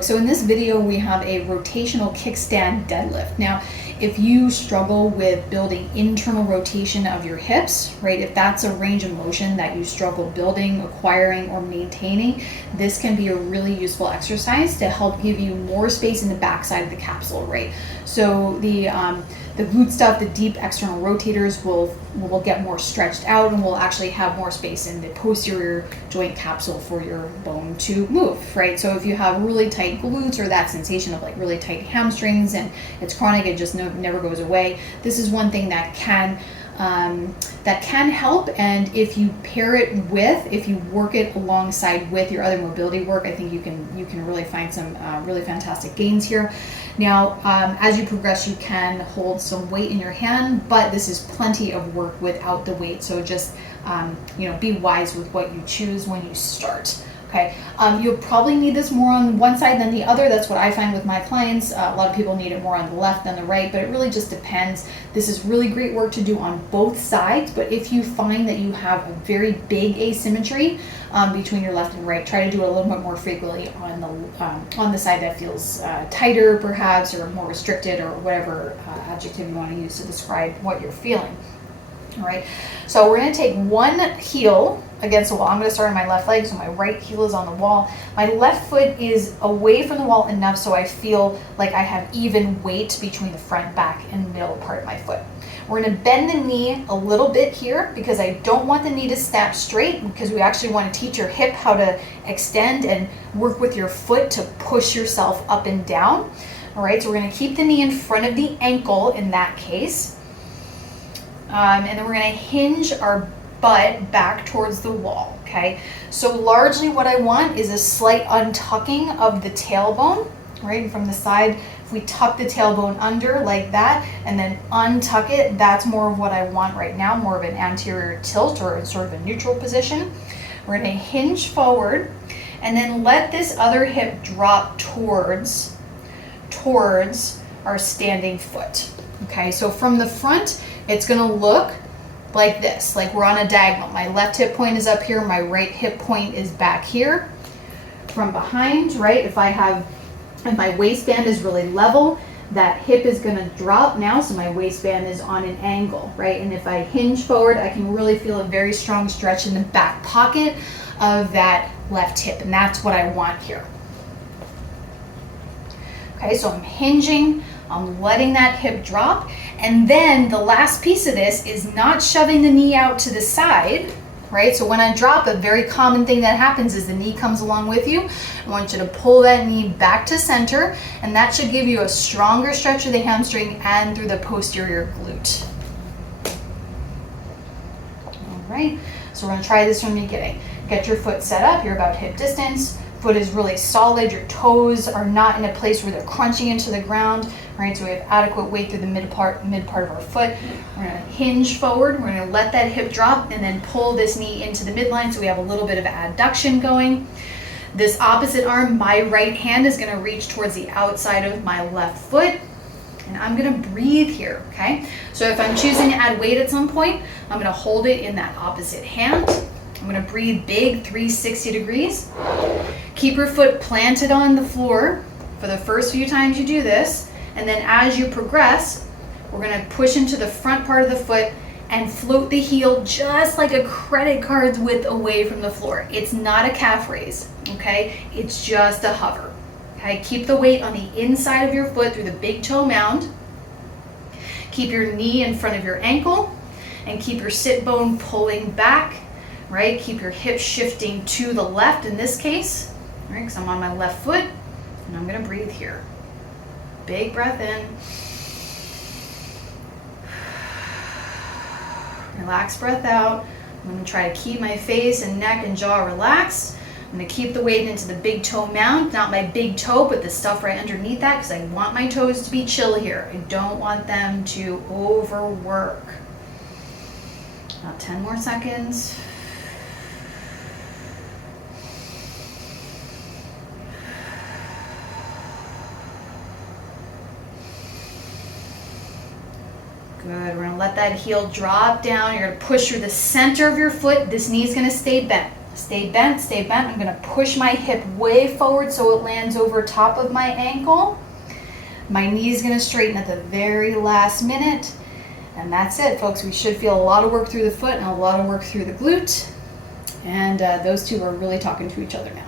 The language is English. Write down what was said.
So in this video, we have a rotational kickstand deadlift. Now, if you struggle with building internal rotation of your hips, right, if that's a range of motion that you struggle building, acquiring, or maintaining, this can be a really useful exercise to help give you more space in the backside of the capsule, right? So the glute stuff, the deep external rotators will get more stretched out and will actually have more space in the posterior joint capsule for your bone to move, right? So if you have really tight glutes or that sensation of like really tight hamstrings and it's chronic, it just never goes away, this is one thing that can help. And if you pair it with, if you work it alongside with your other mobility work, I think you can really find some really fantastic gains here. Now, as you progress, you can hold some weight in your hand, but this is plenty of work without the weight. So just be wise with what you choose when you start. Okay, you'll probably need this more on one side than the other. That's what I find with my clients. A lot of people need it more on the left than the right, but it really just depends. This is really great work to do on both sides, but if you find that you have a very big asymmetry between your left and right, try to do it a little bit more frequently on the side that feels tighter perhaps, or more restricted, or whatever adjective you want to use to describe what you're feeling. All right, so we're going to take one heel against the wall. I'm going to start on my left leg, so my right heel is on the wall. My left foot is away from the wall enough so I feel like I have even weight between the front, back, and middle part of my foot. We're going to bend the knee a little bit here because I don't want the knee to snap straight, because we actually want to teach your hip how to extend and work with your foot to push yourself up and down. All right, so we're going to keep the knee in front of the ankle in that case. And then we're going to hinge our butt back towards the wall, okay? So largely what I want is a slight untucking of the tailbone, right? From the side, if we tuck the tailbone under like that and then untuck it, that's more of what I want right now, more of an anterior tilt or sort of a neutral position. We're going to hinge forward and then let this other hip drop towards our standing foot, okay? So from the front, it's going to look like this, like we're on a diagonal. My left hip point is up here, my right hip point is back here. From behind, right, if my waistband is really level, that hip is going to drop now, so my waistband is on an angle, right? And if I hinge forward, I can really feel a very strong stretch in the back pocket of that left hip, and that's what I want here. Okay, so I'm hinging, I'm letting that hip drop, and then the last piece of this is not shoving the knee out to the side, right? So when I drop, a very common thing that happens is the knee comes along with you. I want you to pull that knee back to center, and that should give you a stronger stretch of the hamstring and through the posterior glute. All right, so we're gonna try this from the beginning. Get your foot set up, you're about hip distance. Foot is really solid, your toes are not in a place where they're crunching into the ground, right? So we have adequate weight through the mid part of our foot. We're gonna hinge forward, we're gonna let that hip drop and then pull this knee into the midline so we have a little bit of adduction going. This opposite arm, my right hand is gonna reach towards the outside of my left foot, and I'm gonna breathe here, okay? So if I'm choosing to add weight at some point, I'm gonna hold it in that opposite hand. I'm gonna breathe big, 360 degrees. Keep your foot planted on the floor for the first few times you do this, and then as you progress, we're gonna push into the front part of the foot and float the heel just like a credit card's width away from the floor. It's not a calf raise, okay? It's just a hover, okay? Keep the weight on the inside of your foot through the big toe mound. Keep your knee in front of your ankle, and keep your sit bone pulling back, right? Keep your hips shifting to the left in this case, right? Because I'm on my left foot, and I'm gonna breathe here. Big breath in. Relax breath out. I'm gonna try to keep my face and neck and jaw relaxed. I'm gonna keep the weight into the big toe mound, not my big toe, but the stuff right underneath that, because I want my toes to be chill here. I don't want them to overwork. About 10 more seconds. Good, we're gonna let that heel drop down. You're gonna push through the center of your foot. This knee is gonna stay bent. Stay bent, stay bent. I'm gonna push my hip way forward so it lands over top of my ankle. My knee is gonna straighten at the very last minute. And that's it, folks. We should feel a lot of work through the foot and a lot of work through the glute. And those two are really talking to each other now.